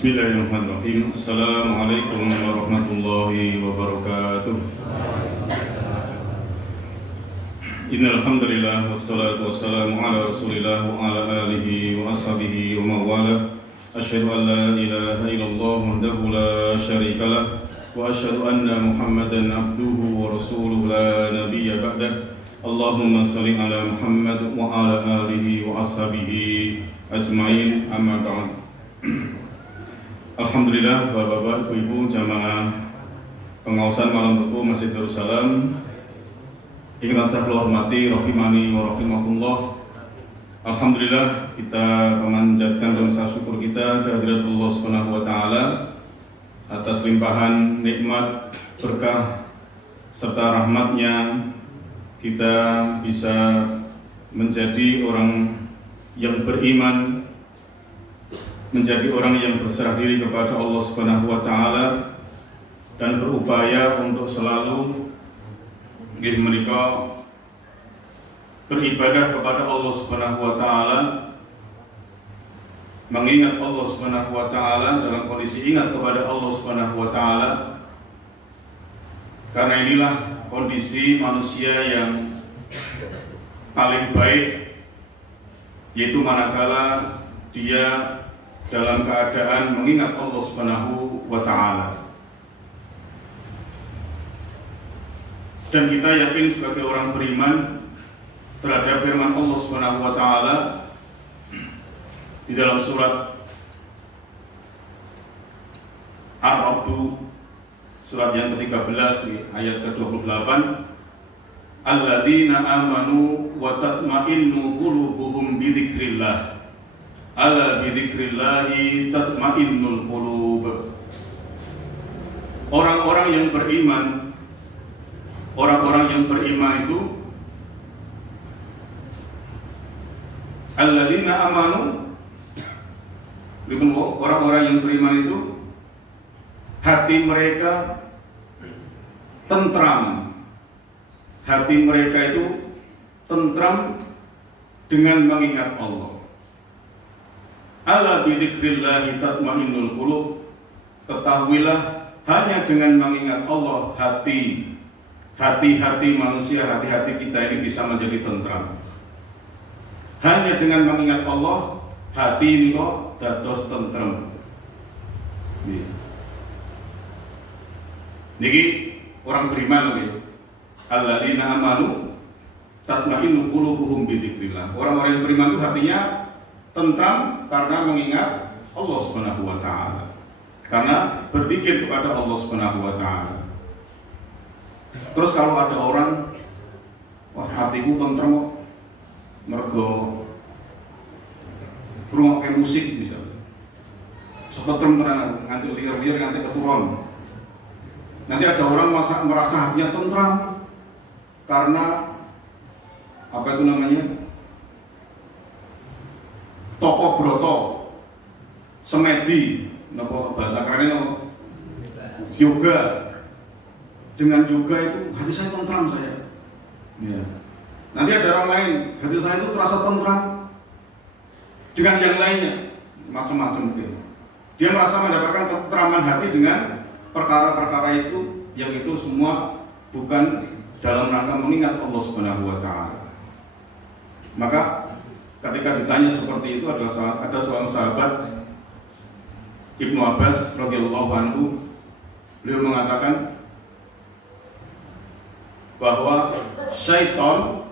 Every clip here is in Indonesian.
Bismillahirrahmanirrahim. Assalamualaikum warahmatullahi wabarakatuh. Innal hamdalillah wassalatu wassalamu ala Rasulillah wa ala alihi wa ashabihi wa mawala. Asyhadu an la ilaha illallah wahdahu la syarika lah wa asyhadu anna Muhammadan abduhu wa rasuluhu la nabiyya ba'dah. Allahumma shalli ala Muhammad wa ala alihi wa ashabihi ajmain. Amma ba'd. Alhamdulillah, Bapak-bapak, Ibu-ibu, jamaah pengawasan malam Rebu Masjid Darussalam yang saya hormati, rahimani wa rahimakumullah. Alhamdulillah, kita memanjatkan rasa syukur kita kehadirat Allah Subhanahu wa taala atas limpahan nikmat, berkah serta rahmatnya kita bisa menjadi orang yang beriman, menjadi orang yang berserah diri kepada Allah Subhanahu wa taala dan berupaya untuk selalu beribadah kepada Allah Subhanahu wa taala, mengingat Allah Subhanahu wa taala dalam kondisi ingat kepada Allah Subhanahu wa taala. Karena inilah kondisi manusia yang paling baik, yaitu manakala dia dalam keadaan mengingat Allah Subhanahu wa taala. Dan kita yakin sebagai orang beriman terhadap firman Allah Subhanahu wa taala di dalam surat Ar-Ra'd, surat yang ke-13 ayat ke-28, alladzina amanu wa tatma'innu qulubuhum bi dzikrillah. Ala bidzikrillahi tatma'innul qulub. Orang-orang yang beriman, orang-orang yang beriman itu alladzina amanu, orang-orang yang beriman itu hati mereka tentram. Hati mereka itu tentram dengan mengingat Allah. Ala bidzikrillahi tatmainnul qulub. Ketahuilah, hanya dengan mengingat Allah hati-hati manusia, hati-hati kita ini bisa menjadi tentram. Hanya dengan mengingat Allah, hati ini kok dados tentram. Niki orang beriman nggih. Alladzina amanu tatmainnu qulubuhum bidzikrillah. Orang-orang yang beriman itu hatinya tentram karena mengingat Allah Subhanahu wa taala. Karena berzikir kepada Allah Subhanahu wa taala. Terus kalau ada orang, wah hatiku tentram kok, mergo ngrungokke musik misalnya. Sok tentrem tenan nganti liar-liar nganti keturun. Nanti ada orang merasa hatinya tentram karena apa itu namanya? Toko broto, semedi, bahasa kerennya yoga. Dengan yoga itu hati saya tentram saya. Ya. Nanti ada orang lain, hati saya itu terasa tentram. Dengan yang lainnya, macam-macam mungkin. Dia merasa mendapatkan ketentraman hati dengan perkara-perkara itu, yang itu semua bukan dalam rangka mengingat Allah Subhanahu wa taala. Maka ketika ditanya seperti itu ada seorang sahabat Ibnu Abbas radhiyallahu anhu, beliau mengatakan bahwa setan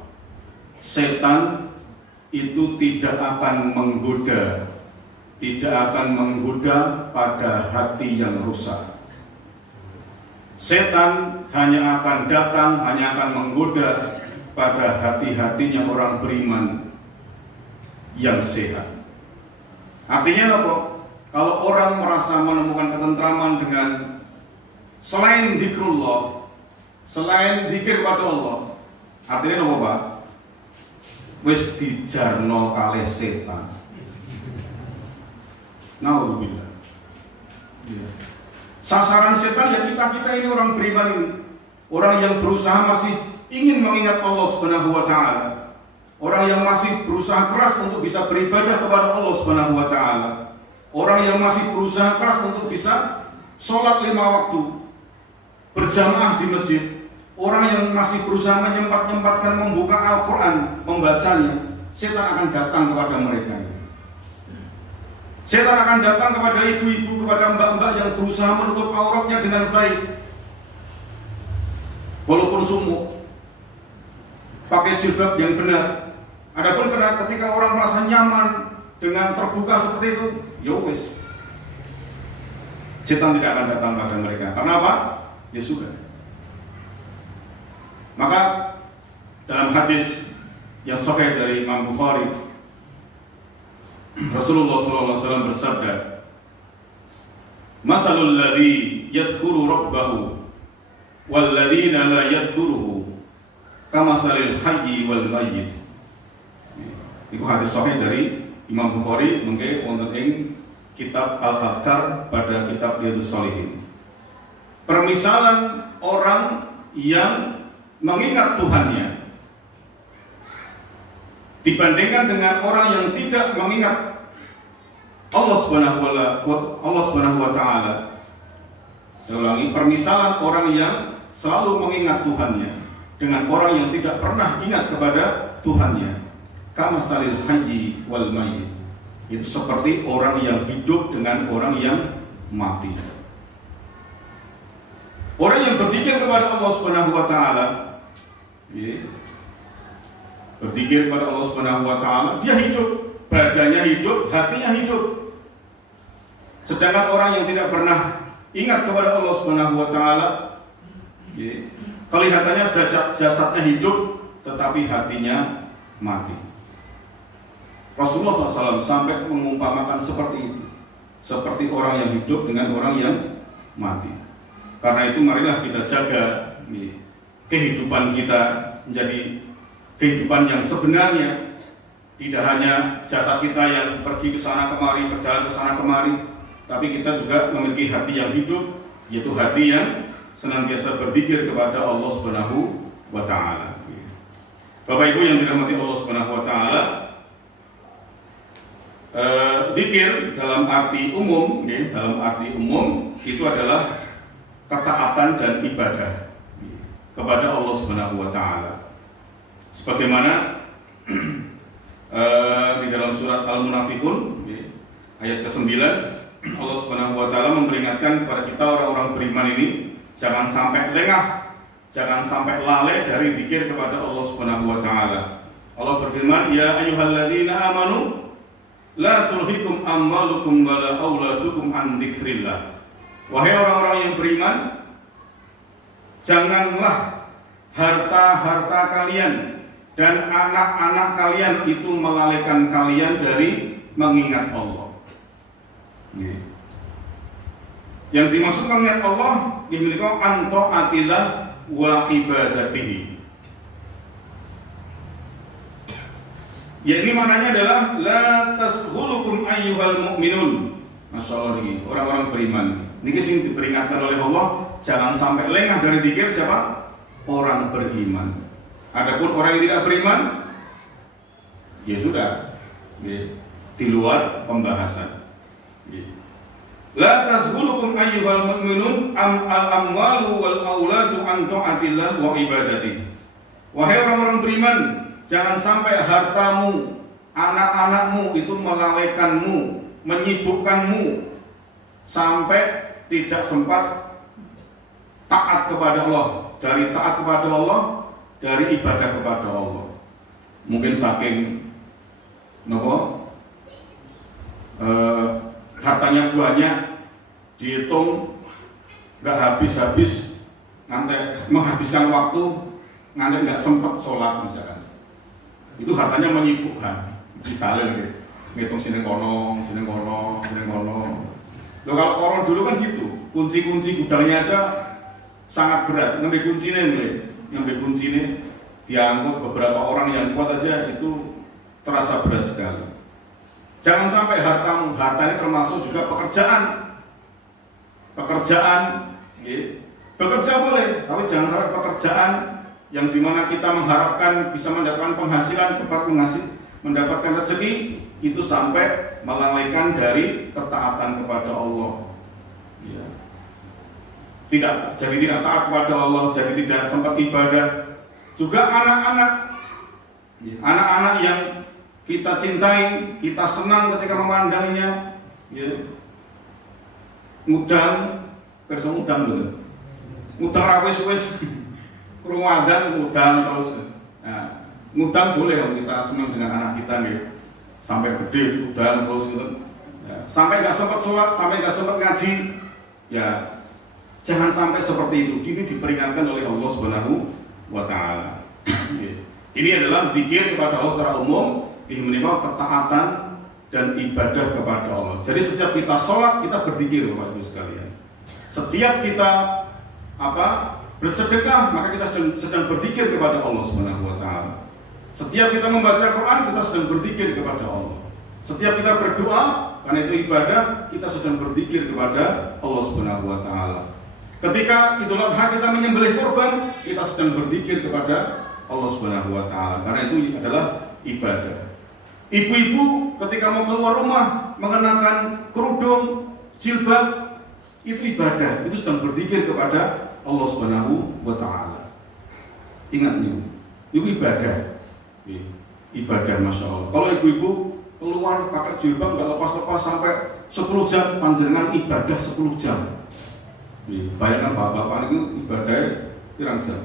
itu tidak akan menggoda pada hati yang rusak. Setan hanya akan datang, hanya akan menggoda pada hati-hatinya orang beriman yang sehat. Artinya apa? Kalau orang merasa menemukan ketentraman dengan selain zikrullah, selain zikir pada Allah, artinya apa Pak? Wis dijarno kalih setan. Naudzubillah. Sasaran setan ya kita ini orang beriman ini, orang yang berusaha masih ingin mengingat Allah Subhanahu wa taala, orang yang masih berusaha keras untuk bisa beribadah kepada Allah Subhanahu wa taala. orang yang masih berusaha keras untuk bisa sholat 5 waktu berjamaah di masjid, orang yang masih berusaha menyempatkan membuka Al-Quran, membacanya, setan akan datang kepada mereka. Setan akan datang kepada ibu-ibu, kepada mbak-mbak yang berusaha menutup auratnya dengan baik, walaupun sumuk, pakai jilbab yang benar. Adapun ketika orang merasa nyaman dengan terbuka seperti itu, ya wis, setan tidak akan datang pada mereka. Karena apa? Ya sudah. Maka dalam hadis yang sahih dari Imam Bukhari, Rasulullah SAW bersabda, "Masalul ladzi yadhkuru rabbahu wal ladzina la yadhkuruhu kamasalil hayyi wal mayyit." Itu hadis sahih dari Imam Bukhari mengke wonten ing kitab Al-Adhkar pada kitab Riyadhus Shalihin. Permisalan orang yang mengingat Tuhannya dibandingkan dengan orang yang tidak mengingat Allah Subhanahu wa Ta'ala. Saya ulangi, permisalan orang yang selalu mengingat Tuhannya dengan orang yang tidak pernah ingat kepada Tuhannya, kamasalil hayyi wal mayyit, itu seperti orang yang hidup dengan orang yang mati. Orang yang berzikir kepada Allah Subhanahu wa Ta'ala, berzikir kepada Allah Subhanahu wa Ta'ala, dia hidup, badannya hidup, hatinya hidup. Sedangkan orang yang tidak pernah ingat kepada Allah Subhanahu wa Ta'ala, kelihatannya jasadnya hidup, tetapi hatinya mati. Rasulullah SAW sampai mengumpamakan seperti itu, seperti orang yang hidup dengan orang yang mati. Karena itu marilah kita jaga kehidupan kita menjadi kehidupan yang sebenarnya, tidak hanya jasad kita yang pergi ke sana kemari, berjalan ke sana kemari, tapi kita juga memiliki hati yang hidup, yaitu hati yang senantiasa berzikir kepada Allah Subhanahu wa Ta'ala. Bapak Ibu yang dirahmati Allah Subhanahu wa Ta'ala, zikir dalam arti umum, itu adalah ketaatan dan ibadah kepada Allah Subhanahu wa Ta'ala. Sebagaimana di dalam surat Al-Munafiqun ayat ke-9, Allah Subhanahu wa Ta'ala memperingatkan kepada kita orang-orang beriman ini jangan sampai lengah, jangan sampai lalai dari zikir kepada Allah Subhanahu wa Ta'ala. Allah berfirman, "Ya ayyuhalladzina amanu la tulhikum amwalukum wala auladukum an dzikrillah." Wahai orang-orang yang beriman, janganlah harta-harta kalian dan anak-anak kalian itu melalaikan kalian dari mengingat Allah. Yang dimaksud mengingat Allah dimiliki anto atilah wa ibadatihi. Ya, ini maknanya adalah la tashghulukum ayyuhal mu'minun. Masya Allah ini orang-orang beriman. Ini sing diperingatkan oleh Allah, jangan sampai lengah dari zikir siapa? Orang beriman. Adapun orang yang tidak beriman, ya sudah, di luar pembahasan. La tashghulukum ayyuhal mu'minun al-amwalu wal auladu an ta'atillah wa ibadati. Wahai orang-orang beriman, jangan sampai hartamu, anak-anakmu itu melalaikanmu, menyibukkanmu sampai tidak sempat taat kepada Allah, dari taat kepada Allah, dari ibadah kepada Allah. Mungkin saking hartanya banyak, dihitung nggak habis-habis, ngantek menghabiskan waktu, ngantek nggak sempat sholat misalkan. Itu hartanya menyibukkan, misalnya gitu. Ngitung sini kono. Loh, kalau orang dulu kan gitu, kunci-kunci gudangnya aja sangat berat, ngambil kuncinya diangkut beberapa orang yang kuat aja itu terasa berat sekali. Jangan sampai harta ini termasuk juga pekerjaan, bekerja boleh, tapi jangan sampai pekerjaan yang dimana kita mengharapkan bisa mendapatkan penghasilan, mendapatkan rezeki, itu sampai melalaikan dari ketaatan kepada Allah. Ya. Jadi tidak taat kepada Allah, jadi tidak sempat ibadah. Juga anak-anak yang kita cintai, kita senang ketika memandangnya, ya. Ngudang betul. Ngudang rawis-wis, Ramadan ngudang terus. Nah, ngudang boleh kita senang dengan anak kita nih. Sampai gede ngudang terus gitu. Ya. Sampai nggak sempat sholat, sampai nggak sempat ngaji, ya jangan sampai seperti itu. Ini diperingatkan oleh Allah Subhanahu wa Ta'ala. Ini adalah zikir kepada Allah secara umum, minimal ketaatan dan ibadah kepada Allah. Jadi setiap kita sholat, kita berzikir, Bapak Ibu sekalian. Setiap kita bersedekah, maka kita sedang berzikir kepada Allah Subhanahu wa Ta'ala. Setiap kita membaca Quran, kita sedang berzikir kepada Allah. Setiap kita berdoa, karena itu ibadah, kita sedang berzikir kepada Allah Subhanahu wa Ta'ala. Ketika Idul Adha kita menyembelih korban, kita sedang berzikir kepada Allah Subhanahu wa Ta'ala, karena itu adalah ibadah. Ibu-ibu ketika mau keluar rumah mengenakan kerudung, jilbab, itu ibadah, itu sedang berzikir kepada Allah Subhanahu wa Ta'ala. Ingat nih, itu ibadah. Ibadah, Masya Allah. Kalau ibu-ibu keluar pakai jilbab nggak lepas-lepas sampai 10 jam, panjenengan ibadah 10 jam. Bayangkan bapak-bapak itu ibadah pirang jam.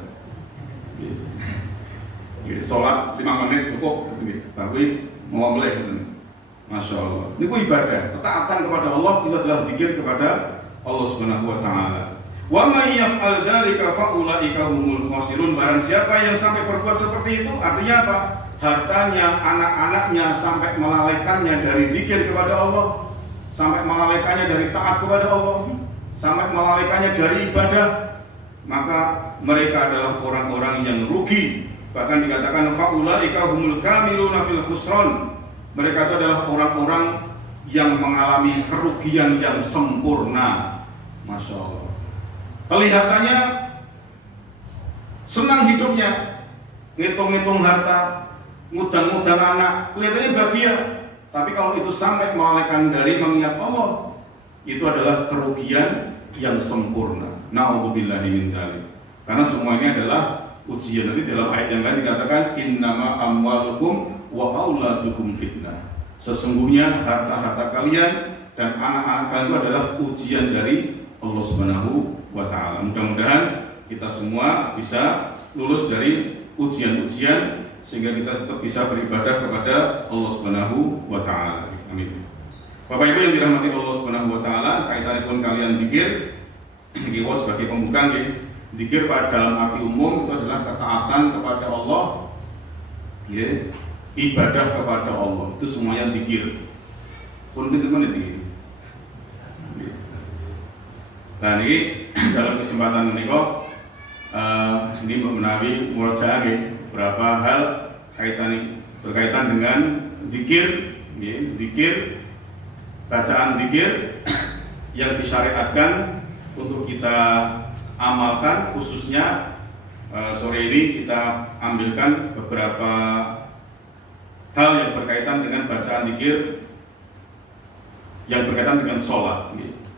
Sholat 5 menit cukup, tapi mau meleh, Masya Allah. Ini ibadah, ketaatan kepada Allah itu adalah zikir kepada Allah Subhanahu wa Ta'ala. Wa may yaf'al dzalika fa ulaika humul khasirun. Barang siapa yang sampai berbuat seperti itu, artinya apa? Hartanya, anak-anaknya sampai melalaikannya dari zikir kepada Allah, sampai melalaikannya dari taat kepada Allah, sampai melalaikannya dari ibadah, maka mereka adalah orang-orang yang rugi. Bahkan dikatakan fa ulaika humul kamiluna fil khusran. Mereka itu adalah orang-orang yang mengalami kerugian yang sempurna. Masya Allah. Kelihatannya senang hidupnya, ngitung-ngitung harta, ngudang-ngudang anak, kelihatannya bahagia. Tapi kalau itu sampai melalaikan dari mengingat Allah, itu adalah kerugian yang sempurna. Na'udzubillahi min dzalik. Karena semua ini adalah ujian. Nanti dalam ayat yang lain dikatakan innama amwalukum wa auladukum fitnah. Sesungguhnya harta-harta kalian dan anak-anak kalian itu adalah ujian dari Allah Subhanahu wa Ta'ala. Mudah-mudahan kita semua bisa lulus dari ujian-ujian sehingga kita tetap bisa beribadah kepada Allah Subhanahu wa Ta'ala. Amin. Bapak Ibu yang dirahmati Allah Subhanahu wa Ta'ala, kaitannya pun kalian zikir, kita sebagai pembuka, zikir pada dalam arti umum itu adalah ketaatan kepada Allah, ya, ibadah kepada Allah, itu semuanya zikir. Pun itu mana zikir? Nah ini dalam kesempatan ini kok ini menawi murojaah beberapa hal berkaitan dengan zikir, zikir, bacaan zikir yang disyariatkan untuk kita amalkan. Khususnya sore ini kita ambilkan beberapa hal yang berkaitan dengan bacaan zikir yang berkaitan dengan sholat.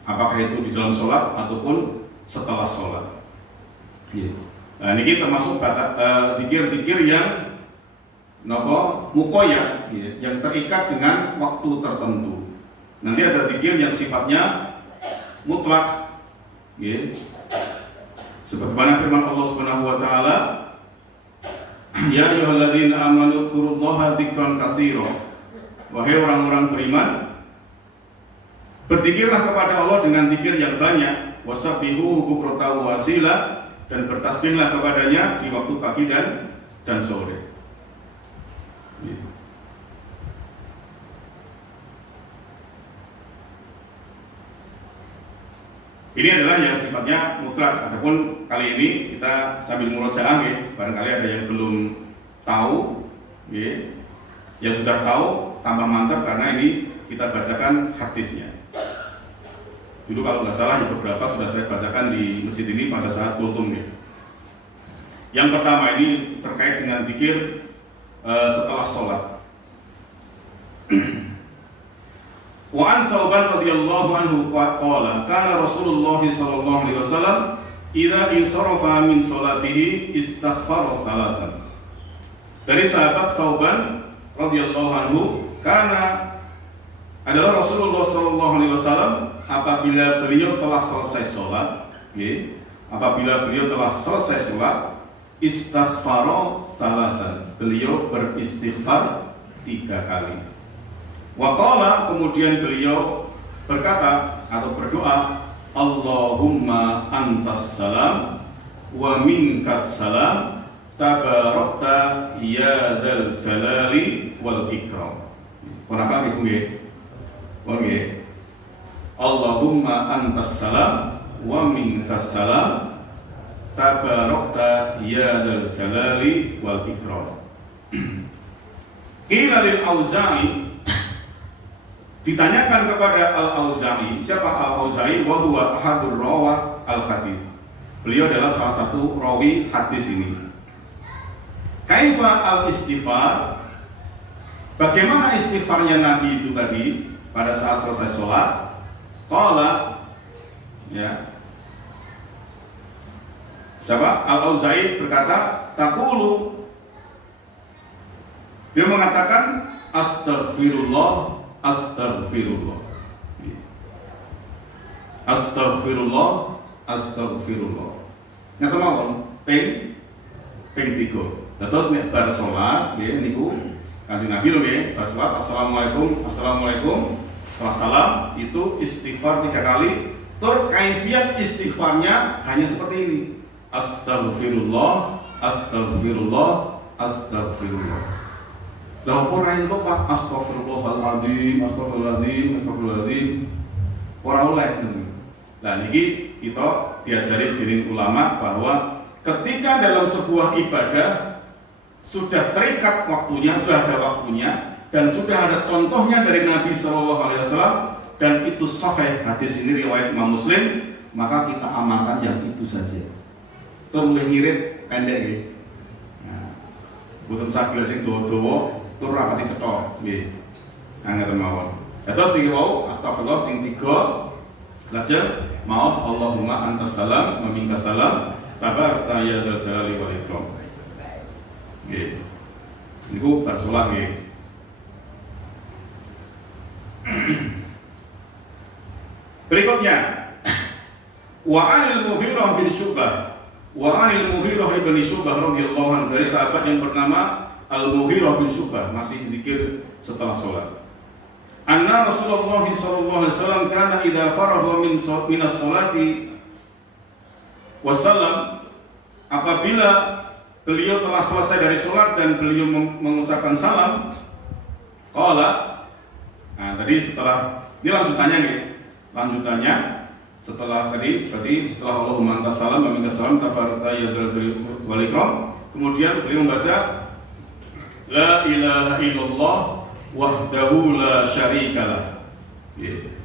Apakah itu di dalam sholat ataupun setelah sholat. Nah ini termasuk zikir-zikir yang muqayyad, yang terikat dengan waktu tertentu. Nanti ada zikir yang sifatnya mutlak, sebagaimana firman Allah Subhanahu wa Ta'ala, ya ayyuhalladzina amanu dzkurullaha dzikran katsira. Wahai orang-orang beriman, berzikirlah kepada Allah dengan zikir yang banyak, wasabbihuhu bukratan wa asila, dan bertasbihlah kepadanya di waktu pagi dan sore. Ini adalah yang sifatnya mutlak. Adapun kali ini kita sambil murojaah, barangkali ada yang belum tahu, yang sudah tahu tambah mantap karena ini kita bacakan hadisnya. Dulu kalau nggak salah beberapa sudah saya bacakan di masjid ini pada saat kultum. Yang pertama ini terkait dengan zikir setelah sholat. Wa an Sauban radhiyallahu anhu qala kana Rasulullah sallallahu alaihi wasallam idza insarafa min salatihi istaghfara thalathan. Dari sahabat Sauban radhiyallahu anhu, karena adalah Rasulullah sallallahu alaihi wasallam apabila beliau telah selesai sholat, apabila beliau telah selesai sholat, istaghfara thalathan, beliau beristighfar 3 kali. Waqala, kemudian beliau berkata atau berdoa, Allahumma antas salam wa minkas salam tabarakta ya dzal jalali wal ikram. Kenapa ibu nggih? Nggih. Allahumma antas salam wa minkas salam tabarakta ya dzal jalali wal ikram. Qila lil Auza'i, ditanyakan kepada Al-Auza'i, siapa Al-Auza'i? Wa huwa ahadur rawah al-hadis. Beliau adalah salah satu rawi hadis ini. Kaifa al-istighfar? Bagaimana istighfarnya Nabi itu tadi pada saat selesai sholat? Qala, ya. Siapa? Al-Auza'i berkata, taqulu, dia mengatakan astaghfirullah, astaghfirullah, astaghfirullah, astaghfirullah. Ngata mawon ping 3. Terus nek bar salat nggih niku Kanjeng Nabi lho nggih, bar salat assalamualaikum, assalamualaikum, setelah salam itu istighfar 3 kali. Tur kaifiat istighfarnya hanya seperti ini. Astaghfirullah, astaghfirullah, astaghfirullah. Lah apa ra entuk Pak? Astagfirullahaladzim, astagfirullahaladzim, astagfirullahaladzim. Ora oleh. Nah niki kita diajari dening ulama bahwa ketika dalam sebuah ibadah sudah terikat waktunya, sudah ada waktunya, dan sudah ada contohnya dari Nabi SAW, dan itu sahih, hadis ini riwayat Imam Muslim, maka kita amalkan yang itu saja. Itu mulai ngirit pendek gitu. Nah, bukan saged sing dawa-dawa tur rapati cetok nggih. Anggen mawon. Terus niki wau astagfirullah ping 3. Lajeng maos Allahumma antas salam wa minkas salam tabarakta ya dzal jalali wal ikram. Nggih. Niku bar salat nggih. Berikutnya wa anil Mughirah bin Syu'bah, wa anil Mughirah bin Syu'bah radhiyallahu anhu, dari sahabat yang bernama Al-Mughirah bin Syu'bah, masih zikir setelah sholat. Anna Rasulullah sallallahu alaihi wasallam kana idza faragha min as-salati wasallam, apabila beliau telah selesai dari sholat dan beliau mengucapkan salam, qala. Nah, tadi setelah ini lanjutannya nih. Lanjutannya setelah tadi berarti setelah Allahumma antas salam wa minkas salam tabarakta ya dzal jalali wal ikram, kemudian beliau membaca La ilaha illallah wahdahu la syarikalah.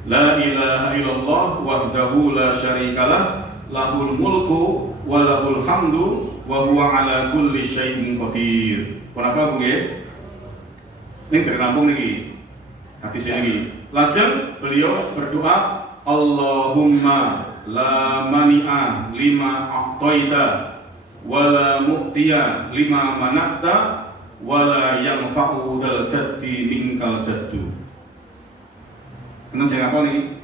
La ilaha illallah wahdahu la syarikalah, lahul mulku wa lahul hamdu wa huwa ala kulli syai'in qadir. Kenapa nggih? Ning ternampung niki. Hadis ini. Lajeng beliau berdoa, Allahumma la mani'a lima a'taita wa la mu'tiya lima mana'ta wala yanfa'u dzal jaddi minkal jaddu. Enten sing apa niki?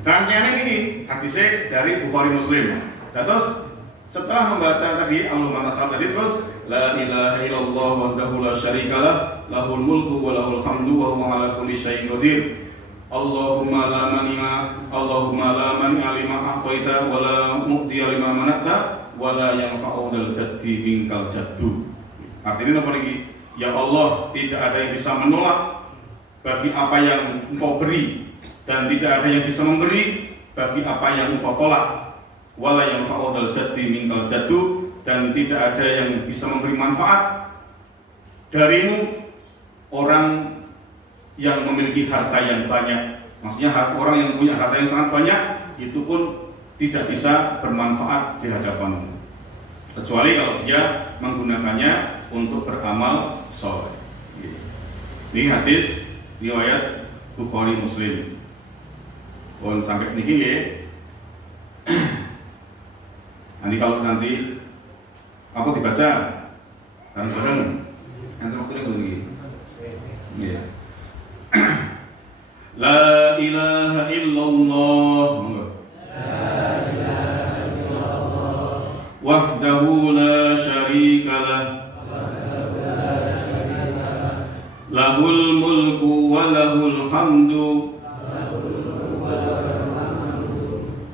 Rangkaian ini hadisnya dari Bukhari Muslim. Terus setelah membaca tadi Allahumma tasal tadi, terus la ilaha illallah wahdahu la syarikalah lahul mulku wa lahul hamdu wa huwa ala kulli syai'in qadir. Allahumma la mani'a lima a'taita wa la mu'tiya lima mana'ta wala yanfa'u dzal jaddi minkal jaddu. Artinya apa niki? Ya Allah, tidak ada yang bisa menolak bagi apa yang Engkau beri, dan tidak ada yang bisa memberi bagi apa yang Engkau tolak. Wala yanfa'u dzal jaddi minkal jaddu, dan tidak ada yang bisa memberi manfaat darimu orang yang memiliki harta yang banyak. Maksudnya orang yang punya harta yang sangat banyak itu pun tidak bisa bermanfaat di hadapanmu, kecuali kalau dia menggunakannya untuk beramal soleh. Ini hadis riwayat Bukhari Muslim. Pun sampai niki nggih. Nanti kalau nanti aku dibaca bareng-bareng nanti waktu ini begini. Iya. La ilaha illallah. La ilaha illallah. Wahdahu la syarika lah. Lahul mulku wa lahul hamdu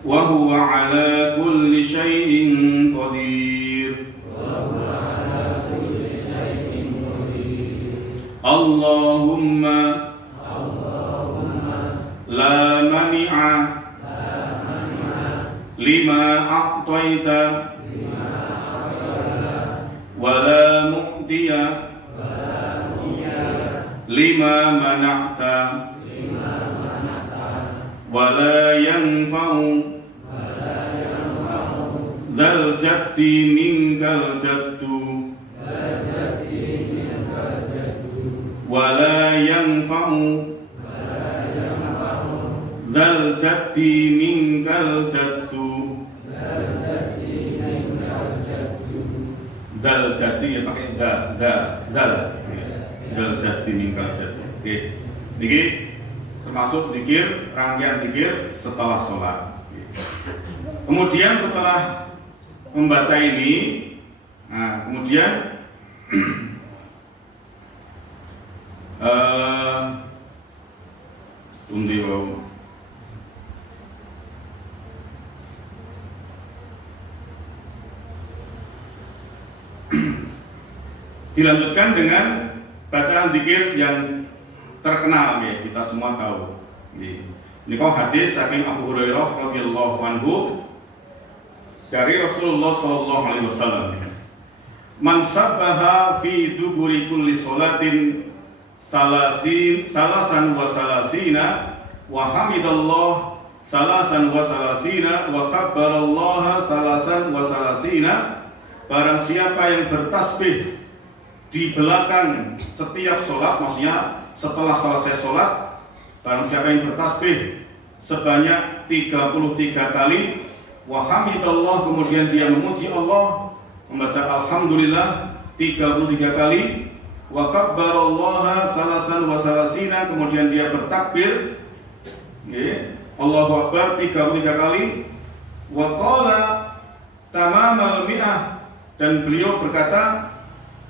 wa huwa ala kulli syai'in qadir. Allahumma la mani'a lima a'taita wa la mu'tiya lima mana'ta wa la yanfa'u dzal jaddi minkal jaddu wa la yanfa'u dzal jaddi minkal jaddu. Dzal jaddi ya pakai dzal jaddi minkal jaddu. Oke. Niki termasuk zikir, rangkaian zikir setelah sholat. Kemudian setelah membaca ini, nah kemudian dilanjutkan dengan bacaan zikir yang terkenal ya, kita semua tahu. Ini kok hadis saking Abu Hurairah radhiyallahu anhu dari Rasulullah sallallahu alaihi wasallam. Man sabbaha fi duburi kulli sholatin salasan wa salasina wa hamidallah salasan wa salasina wa kabbarallaha salasan wa salasina. Barang siapa yang bertasbih di belakang setiap sholat, maksudnya setelah selesai sholat, barang siapa yang bertasbih sebanyak 33 kali, wa hamidallah, kemudian dia memuji Allah, membaca alhamdulillah 33 kali, wa kabbarallaha salasan wa salasina, kemudian dia bertakbir, Allahu Akbar 33 kali, wa qala tamamal mi'ah, dan beliau berkata,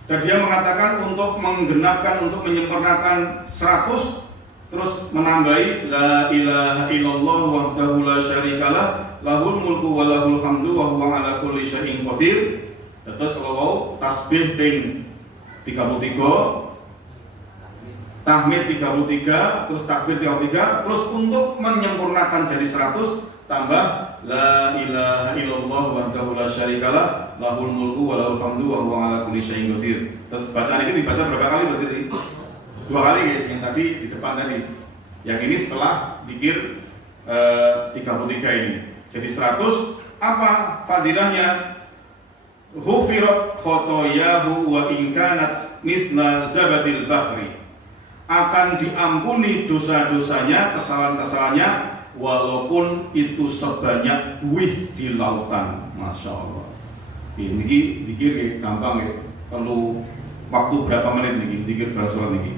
dan dia mengatakan untuk menggenapkan, untuk menyempurnakan 100, terus menambahi la ilaha illallah wahdahu la syarikalah lahul mulku wa lahul hamdu wa huwa ala kulli syai'in qadir. Terus kalau mau tasbih ping 33, tahmid 33, terus takbir 33, terus untuk menyempurnakan jadi 100 tambah la ilaha illallah wahdahu la syarikalah lahul mulku wa lahul hamdu wa huwa ala kulli syai'in qadir. Terus bacaan ini dibaca berapa kali berarti? 2 kali ya, yang tadi di depan tadi. Yang ini setelah zikir 33 ini. Jadi 100. Apa fadilahnya? Ghufirat khotoyahu wa in kanat misla zabadil bahri. Akan diampuni dosa-dosanya, kesalahan-kesalahannya, walaupun itu sebanyak buih di lautan. Masya Allah. Ini zikir gampang ya. Perlu waktu berapa menit nih zikir berasuran nih?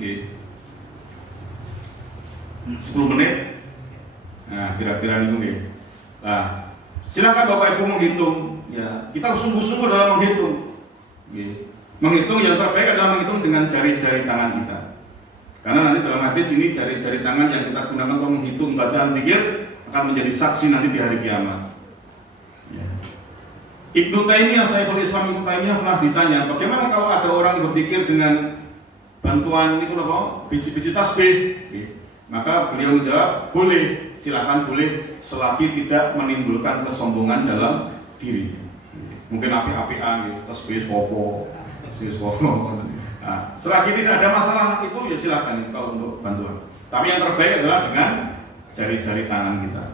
10 menit. Nah, kira-kira itu nih. Nah, silakan Bapak Ibu menghitung. Ya, kita sungguh-sungguh dalam menghitung. Menghitung yang terbaik adalah menghitung dengan jari-jari tangan kita. Karena nanti dalam hadis ini jari-jari tangan yang kita gunakan untuk menghitung bacaan zikir akan menjadi saksi nanti di hari kiamat. Ya. Ibnu Taimiyah, Syekhul Islam Ibnu Taimiyah pernah ditanya, bagaimana kalau ada orang berzikir dengan bantuan ini apa? Biji-biji tasbih. Maka beliau menjawab, boleh, silakan boleh, selagi tidak menimbulkan kesombongan dalam diri. Mungkin api-apian, tasbih sopo. Nah, selagi tidak ada masalah itu ya silakan kalau untuk bantuan. Tapi yang terbaik adalah dengan jari-jari tangan kita.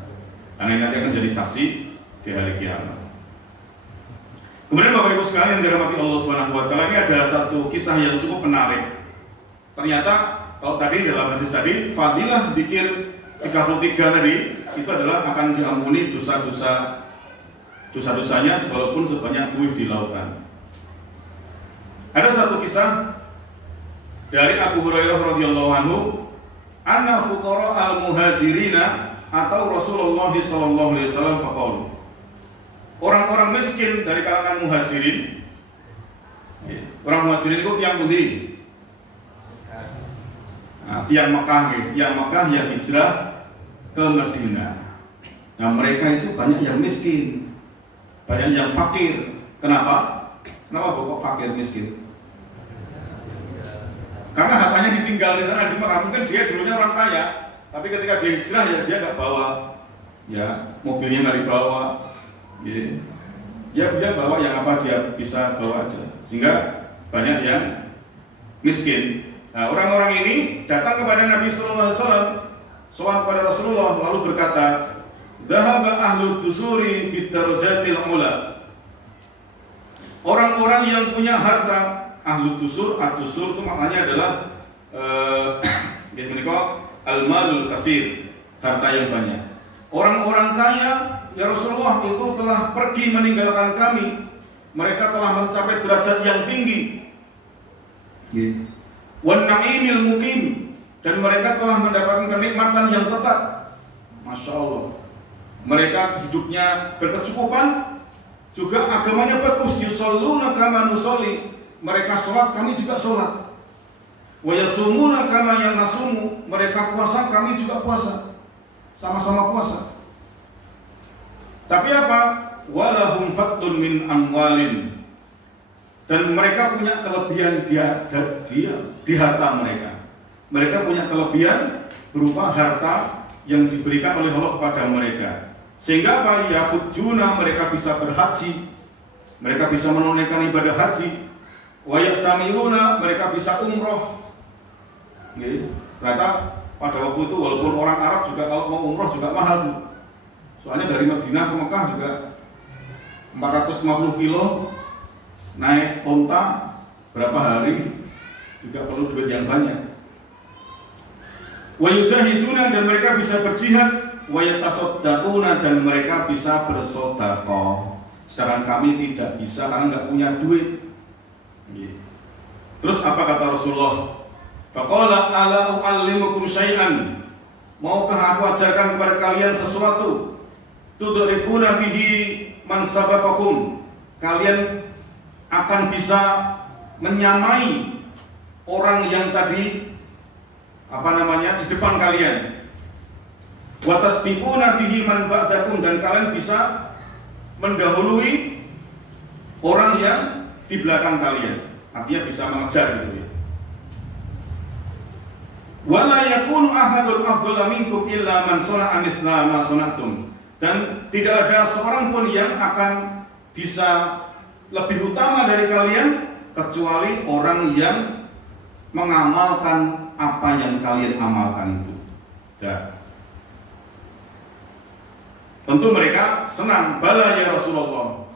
Karena ini nanti akan jadi saksi di hari kiamat. Kemudian Bapak Ibu sekalian yang dirahmati Allah Subhanahu wa taala, ini ada satu kisah yang cukup menarik ternyata kalau tadi dalam hadis tadi fadilah dzikir 33 tadi itu adalah akan diampuni dosa-dosanya walaupun sebanyak buih di lautan. Ada satu kisah dari Abu Hurairah radhiyallahu anhu, anna fuqara al-muhajirina atau Rasulullah sallallahu alaihi wasallam faqalu. Orang-orang miskin dari kalangan muhajirin. Orang muhajirin itu tiang pundi? Nah, tiang Mekah yang hijrah ke Madinah. Nah, mereka itu banyak yang miskin, banyak yang fakir. Kenapa? Kenapa kok fakir miskin? Karena hartanya ditinggal di sana di Mekah. Mungkin dia dulunya orang kaya, tapi ketika dia hijrah ya dia nggak bawa, ya mobilnya nggak dibawa, ya dia bawa yang apa dia bisa bawa aja, sehingga banyak yang miskin. Nah, orang-orang ini datang kepada Nabi Sallallahu Alaihi Wasallam, soal kepada Rasulullah, lalu berkata, "Dhahaba ahlu dusuri bidarajatil ula." Orang-orang yang punya harta, ahlu dusur, ad-dusur itu maknanya adalah al-malul kasir, harta yang banyak. Orang-orang kaya, ya Rasulullah, itu telah pergi meninggalkan kami. Mereka telah mencapai derajat yang tinggi. Wan na'imil mukim, dan mereka telah mendapatkan kenikmatan yang tetap. Masya Allah. Mereka hidupnya berkecukupan, juga agamanya bagus. Yusalluna kama nusolli, mereka sholat, kami juga sholat. Wa yasumuna kama nasumu, mereka puasa, kami juga puasa. Sama-sama puasa. Tapi apa? Walahum fattun min amwalin, dan mereka punya kelebihan di harta mereka. Mereka punya kelebihan berupa harta yang diberikan oleh Allah kepada mereka. Sehingga apa? Yahujuna, mereka bisa berhaji, mereka bisa menunaikan ibadah haji. Wa ya'tamiruna, mereka bisa umroh. Ternyata pada waktu itu walaupun orang Arab juga kalau mau umroh juga mahal. Soalnya dari Madinah ke Mekah juga 450 kilo, naik onta berapa hari, juga perlu duit yang banyak. Wa yujahiduna, dan mereka bisa berjihad. Wa yatasaddaquna, dan mereka bisa bersedekah. Sedangkan kami tidak bisa karena nggak punya duit. Terus apa kata Rasulullah? Faqala ala u'allimukum syai'an, maukah aku ajarkan kepada kalian sesuatu? Tudrikuna bihi man sabaqakum, kalian akan bisa menyamai orang yang tadi di depan kalian. Wa tasbiquna bihi man ba'dakum, dan kalian bisa mendahului orang yang di belakang kalian. Artinya bisa mengejar gitu ya. Wala yakunu ahadun afdhala minkum illa man sana'a mithla ma sana'tum, dan tidak ada seorang pun yang akan bisa lebih utama dari kalian kecuali orang yang mengamalkan apa yang kalian amalkan itu. Ya. Tentu mereka senang. Bala ya Rasulullah,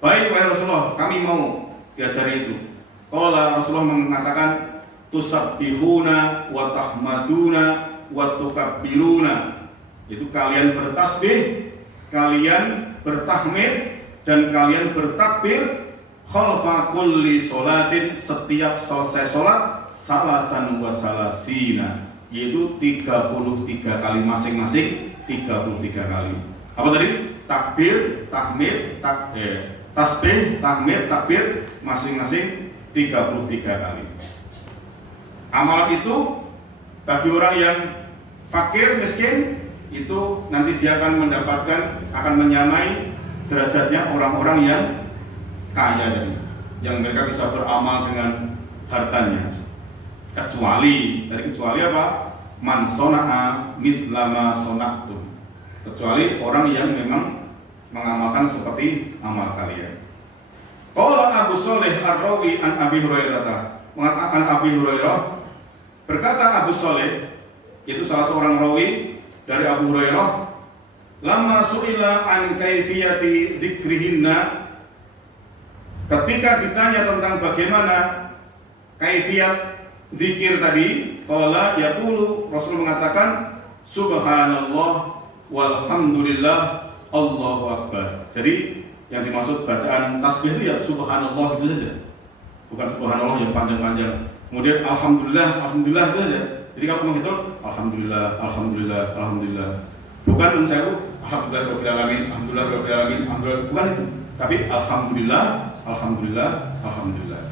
baik wahai Rasulullah, kami mau diajari itu. Qala, Rasulullah mengatakan, tusabbihuna wa tahmaduna wa tukabbiruna, itu kalian bertasbih, kalian bertahmid, dan kalian bertakbir khalfa kulli sholatin, setiap selesai sholat, salasan wa salasina, yaitu 33 kali masing-masing, 33 kali. Apa tadi? Takbir, tahmid, tasbih, tahmid, takbir, masing-masing 33 kali. Amalan itu bagi orang yang fakir, miskin, itu nanti dia akan mendapatkan, akan menyamai derajatnya orang-orang yang kaya tadi, yang mereka bisa beramal dengan hartanya. Kecuali apa? Man sona'a mislama sona'tum, kecuali orang yang memang mengamalkan seperti amal kalian. Qala Abu Shalih Ar-Rawi an Abi Hurairah, mengatakan Abi Hurairah, berkata Abu Shalih, itu salah seorang rawi dari Abu Hurairah, lama su'ila an kaifiyati dzikrihinna, ketika ditanya tentang bagaimana kaifiyat zikir tadi, qala yaqulu, Rasul mengatakan subhanallah walhamdulillah Allahu akbar. Jadi yang dimaksud bacaan tasbih itu ya subhanallah itu saja. Bukan subhanallah yang panjang-panjang. Kemudian alhamdulillah itu saja. Jadi kalau menghitung alhamdulillah, alhamdulillah, alhamdulillah. Bukan saya alhamdulillah rabbil alamin, alhamdulillah rabbil alamin, alhamdulillah, bukan itu. Tapi alhamdulillah, alhamdulillah, alhamdulillah.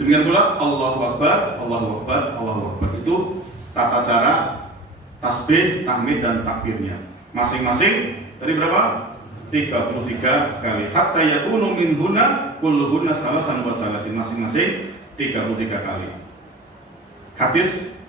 Demikian pula Allahu akbar, Allahu akbar, Allahu akbar. Itu tata cara tasbih, tahmid dan takbirnya. Masing-masing tadi berapa? 33 kali. Hatta yakunu minhunna kulluhunna salasan wa salasin. Masing-masing 33 kali. Hadis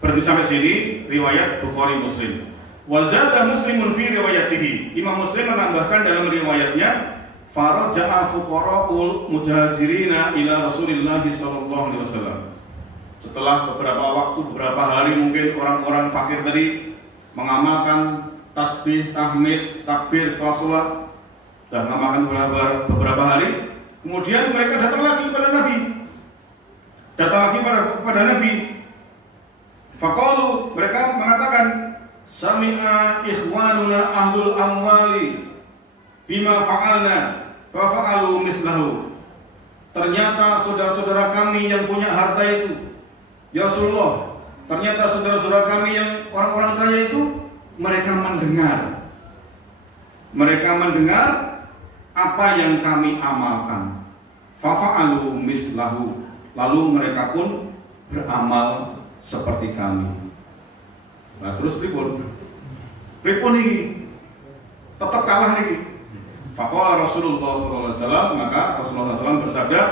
berhenti sampai sini, riwayat Bukhari Muslim. Wa zada Muslimun fi riwayatihi. Imam Muslim menambahkan dalam riwayatnya, faraja'a fuqara'ul muhajirina ila Rasulillah sallallahu alaihi wasallam. Setelah beberapa waktu, beberapa hari mungkin orang-orang fakir tadi mengamalkan tasbih, tahmid, takbir setelah sholat dan mengamalkan beberapa hari, kemudian mereka datang lagi kepada Nabi. Datang lagi kepada Nabi. Faqalu, mereka mengatakan, sami'a ikhwanuna ahlul amwali bima fa'alna wa fa'alu mislahu. Ternyata saudara-saudara kami yang punya harta itu, ya Rasulullah, ternyata saudara-saudara kami yang orang-orang kaya itu mereka mendengar apa yang kami amalkan. Fa'alu mislahu, lalu mereka pun beramal seperti kami. Nah terus pripun ini tetap kalah nih. Faqala Rasulullah SAW, maka Rasulullah SAW bersabda,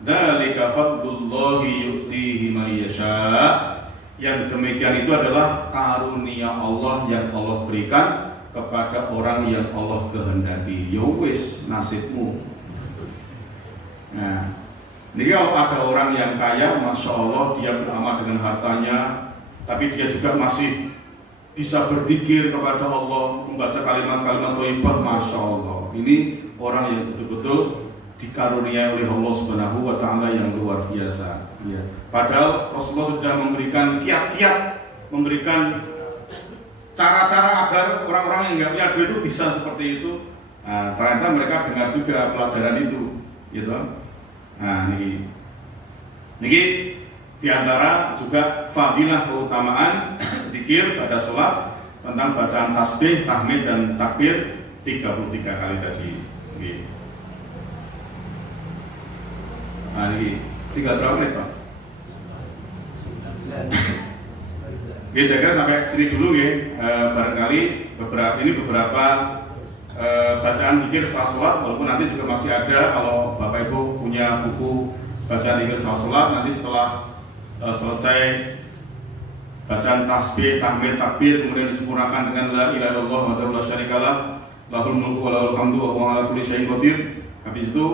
dzalika fadlullahi yu'tihi man yasha. Yang demikian itu adalah karunia Allah yang Allah berikan kepada orang yang Allah kehendaki. Ya wis nasibmu. Nah, ini kalau ada orang yang kaya, masya Allah dia beramal dengan hartanya, tapi dia juga masih bisa berzikir kepada Allah, membaca kalimat-kalimat thayyibah, masya Allah. Ini orang yang betul-betul dikaruniai oleh Allah Subhanahu wa taala yang luar biasa. Ya. Padahal Rasulullah sudah memberikan kiat-kiat, memberikan cara-cara agar orang-orang yang nggak punya duit itu bisa seperti itu. Nah, ternyata mereka dengar juga pelajaran itu, gitu. Nah, ini diantara juga fadilah keutamaan zikir pada sholat tentang bacaan tasbih, tahmid dan takbir 33 kali tadi. Nah, ini tinggal berapa menit, Pak? Oke, saya kira sampai sini dulu ya. Barangkali beberapa bacaan zikir setelah sholat, walaupun nanti juga masih ada kalau Bapak Ibu punya buku bacaan zikir setelah sholat, nanti setelah selesai bacaan tasbih, tahmid, takbir, kemudian disempurnakan dengan la ilaha illallah wahdahu la syarikalah, lahul mulku wa lahul hamdu wa huwa ala kulli syai'in qadir. Habis itu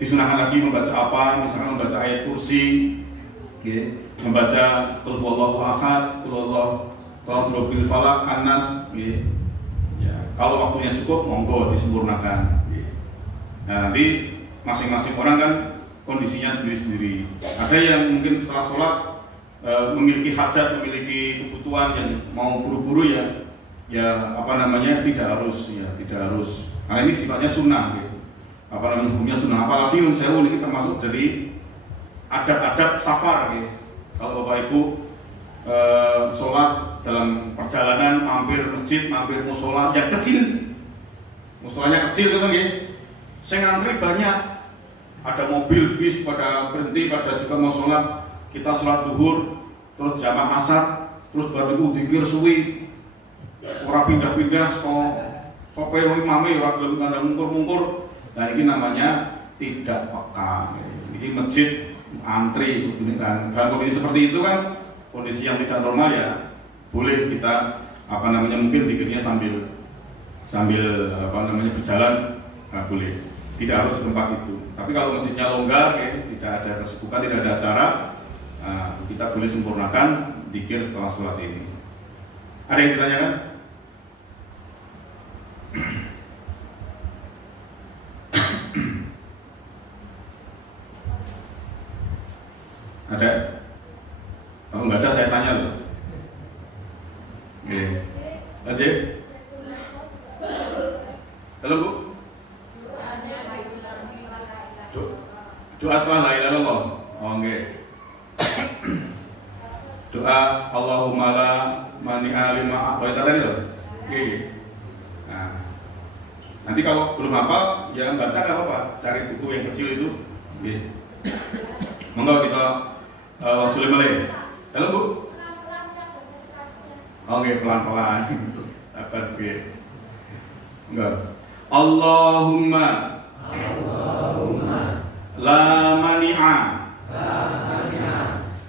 disunahkan lagi membaca apa? Misalkan membaca ayat kursi, okay, membaca qul huwallahu ahad, qul huwallahu bil falaq, an-nas, okay. Ya, kalau waktunya cukup monggo disempurnakan. Okay. Nah, nanti masing-masing orang kan kondisinya sendiri-sendiri. Ada yang mungkin setelah sholat memiliki hajat, memiliki kebutuhan yang mau buru-buru tidak harus. Karena ini sifatnya sunnah, gitu. Hukumnya sunnah. Apalagi nun sewu ini termasuk dari adab-adab safar, gitu. Kalau Bapak Ibu sholat dalam perjalanan, mampir masjid, mampir musola yang kecil, musolanya kecil, gitu, gitu. Saya ngantri banyak. Ada mobil, bis pada berhenti, pada juga mau sholat. Kita sholat duhur, terus jamaah asar, terus baru itu dikir suwi. Orang pindah-pindah, sopai mami, orang belum ada mungkur-mungkur. Dan ini namanya tidak peka. Ini masjid antri, dan kondisi seperti itu kan kondisi yang tidak normal ya. Boleh kita mungkin dikirnya sambil berjalan, boleh. Tidak harus di tempat itu. Tapi kalau masjidnya longgar, tidak ada kesibukan, tidak ada acara, kita boleh sempurnakan zikir setelah sholat ini. Ada yang ditanyakan? Ada? Kalau nggak ada saya tanya loh. Oke. Lanjut. Halo Bu. Doa setelah la ilaha illallah. Oke. Doa Allahumma la mani'a lima a'taita tadi loh. Oke. Nah, nanti kalau belum hafal ya baca nggak apa-apa, cari buku yang kecil itu. Oke. Monggo kita wasuli malih. Halo Bu. Oke, pelan-pelan. Apa Bu? Enggak. Allahumma la mani'a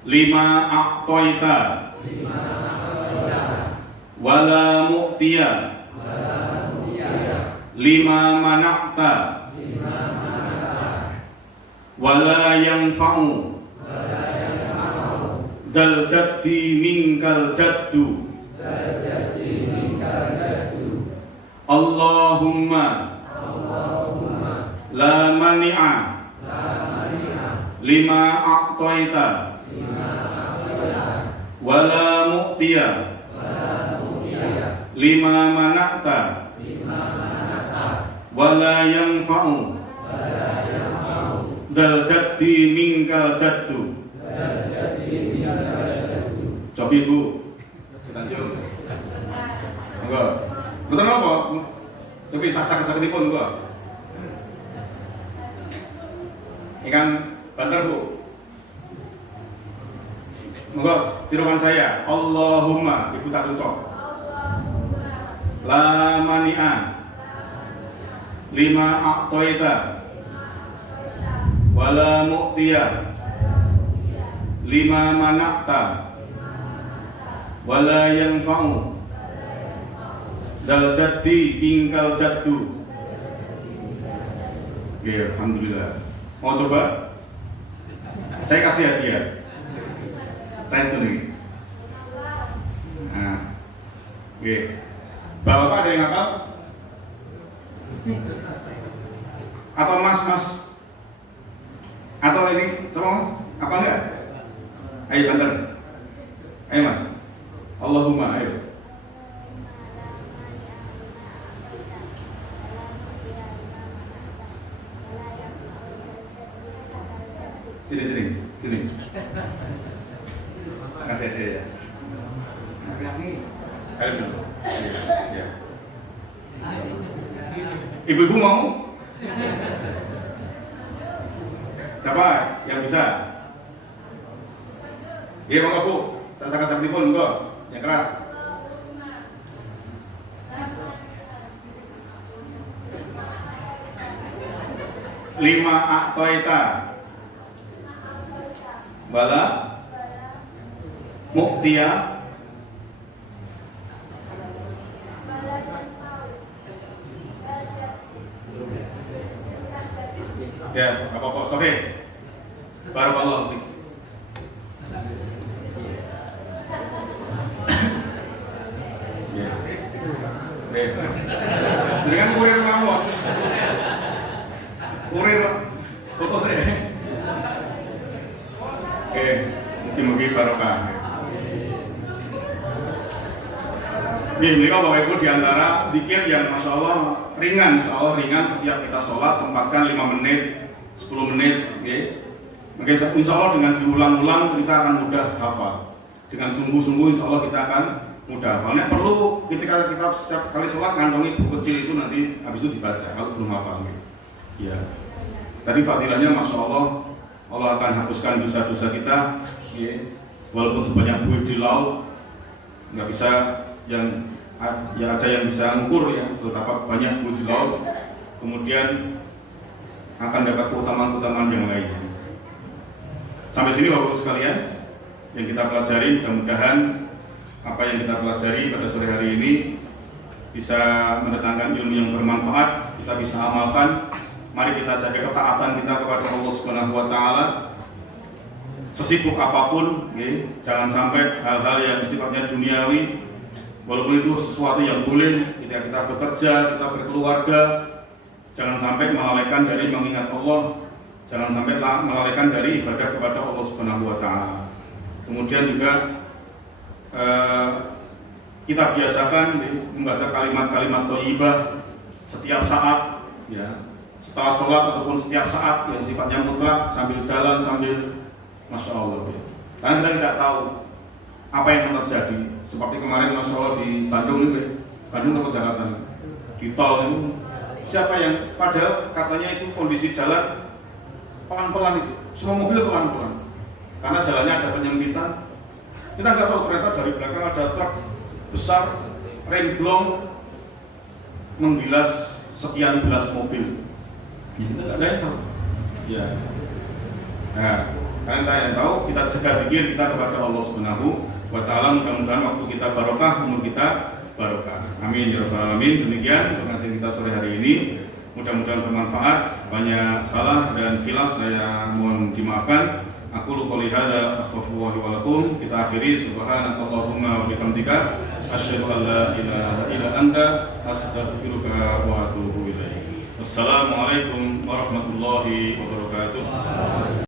lima a'taita wala mu'tiya lima mana'ta wala yanfa'u dal jaddi minkal jaddu Allahumma la mani'a lima a'taita wala mu'tiya lima mana'ta wala yanfa'u dal jaddi minkal jaddu. Coba Ibu lanjut. Enggak. Betul apa? Coba sakit-sakitipun enggak? Ikan banter Bu. Monggo tirukan saya. Allahumma, Ibu tak tucok. La mani'a lima a'taita wala mu'tiya lima mana'ta wala yanfa'u dal jaddi bingkal jaddu. Ya, alhamdulillah. Mau coba? Saya kasih hadiah. Saya setuju. Nah, oke. Bapak ada yang hafal? Atau mas? Atau ini sama mas? Apa enggak? Ayo banter. Ayo mas. Allahumma ayo. Sini. Kasih aja ya. Saya dulu. Ya. Ibu-ibu mau? Siapa yang bisa? Iya monggo Bu. Sasak-sasak pun monggo. Yang keras. Lima a'taita wala mu'tiya ya apa-apa oke. Barakallahu fiik. Ya. Dengan kurir mawon. Kurir foto saya. Oke, mungkin barokah. Ini kalau Bapak Ibu diantara zikir yang Masya Allah ringan, setiap kita sholat sempatkan 5 menit, 10 menit, okay. Maka insya Allah dengan diulang-ulang kita akan mudah hafal. Dengan sungguh-sungguh insya Allah kita akan mudah hafalnya. Perlu ketika kita setiap kali sholat kantongi buku kecil itu nanti habis itu dibaca kalau belum hafal. Ya. Tadi fadilahnya Masya Allah, Allah akan hapuskan dosa-dosa kita, ya. Walaupun sebanyak buih di laut, nggak bisa yang ya ada yang bisa mengukur ya betapa banyak buih di laut. Kemudian akan dapat keutamaan-keutamaan yang lainnya. Sampai sini Bapak-Ibu sekalian yang kita pelajari, mudah-mudahan apa yang kita pelajari pada sore hari ini bisa mendatangkan ilmu yang bermanfaat, kita bisa amalkan. Mari kita jaga ketaatan kita kepada Allah Subhanahu wa taala. Sesibuk apapun, ya, jangan sampai hal-hal yang sifatnya duniawi, walaupun itu sesuatu yang boleh ketika kita bekerja, kita berkeluarga, jangan sampai melalaikan dari mengingat Allah, jangan sampai melalaikan dari ibadah kepada Allah Subhanahu wa taala. Kemudian juga kita biasakan membaca kalimat-kalimat thayyibah setiap saat, ya, setelah sholat ataupun setiap saat yang sifatnya mutlak, sambil jalan, sambil Masya Allah, ya. Karena kita tidak tahu apa yang akan terjadi. Seperti kemarin Masya Allah di Bandung ini, Bandung atau Jakarta, di tol ini, siapa yang padahal katanya itu kondisi jalan pelan-pelan, itu semua mobil pelan-pelan karena jalannya ada penyempitan. Kita nggak tahu ternyata dari belakang ada truk besar remblong menggilas sekian belas mobil. Ya, kita nggak ada yang tahu. Ya. Nah, karena kita yang tahu, kita jaga zikir kita kepada Allah Subhanahu wa Ta'ala. Mudah-mudahan waktu kita barokah, umur kita barokah. Amin ya rabbal alamin. Demikian pengajian kita sore hari ini. Mudah-mudahan bermanfaat. Banyak salah dan khilaf saya mohon dimaafkan. Aku qouli hadza astaghfirullah wa lakum. Kita akhiri subhanakallahumma wa bihamdika asyhadu an la ilaha illa anta astaghfiruka wa atubu ilaik. Wassalamualaikum warahmatullahi wabarakatuh.